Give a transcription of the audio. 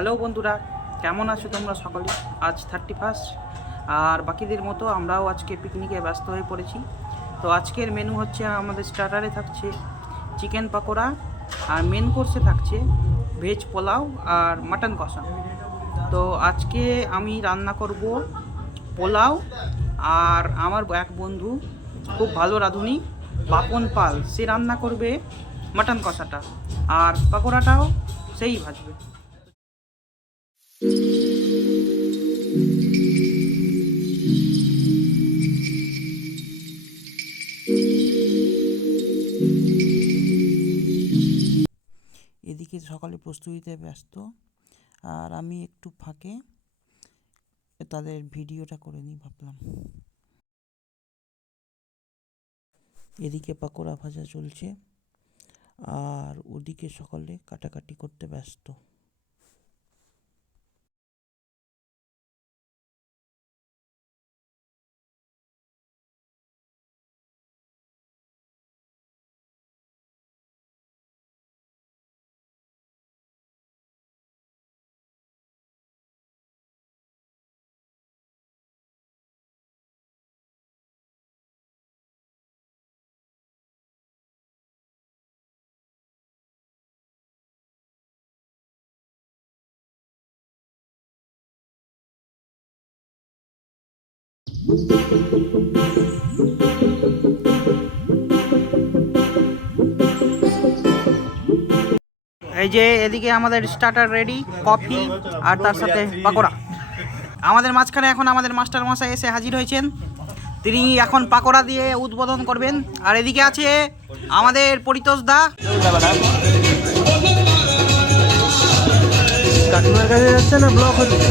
Hello বন্ধুরা, কেমন আছো তোমরা সকলে? আজ 31, আর বাকিদের মতো আমরাও আজকে পিকনিকে ব্যস্ত হয়ে পড়েছি। তো আজকের মেনু হচ্ছে, আমাদের স্টার্টারে থাকছে চিকেন পকোড়া, আর মেন কোর্সে থাকছে ভেজ পোলাও আর মাটন কষা। তো আজকে আমি রান্না করব পোলাও, আর আমার এক বন্ধু খুব ভালো রাঁধুনি বাপন পাল, সে রান্না করবে মাটন কষাটা, আর পকোড়াটাও সেই ভাজবে। এদিকে সকালে প্রস্তুতিতে ব্যস্ত, আর আমি একটু ফাঁকে তাদের ভিডিওটা করে নিই ভাবলাম। এদিকে পকোড়া ভাজা চলছে, আর ওদিকে সকালে কাটাকাটি করতে ব্যস্ত। এই যে এদিকে আমাদের স্টার্টার রেডি, কফি আর তার সাথে পাকোড়া। আমাদের মাঝখানে এখন আমাদের মাস্টার মশাই এসে হাজির হয়েছেন, তিনি এখন পাকোড়া দিয়ে উদ্বোধন করবেন। আর এদিকে আছে আমাদের পরিতোষ দা। কাকিমার কাছে যাচ্ছে না, ব্লক হচ্ছে।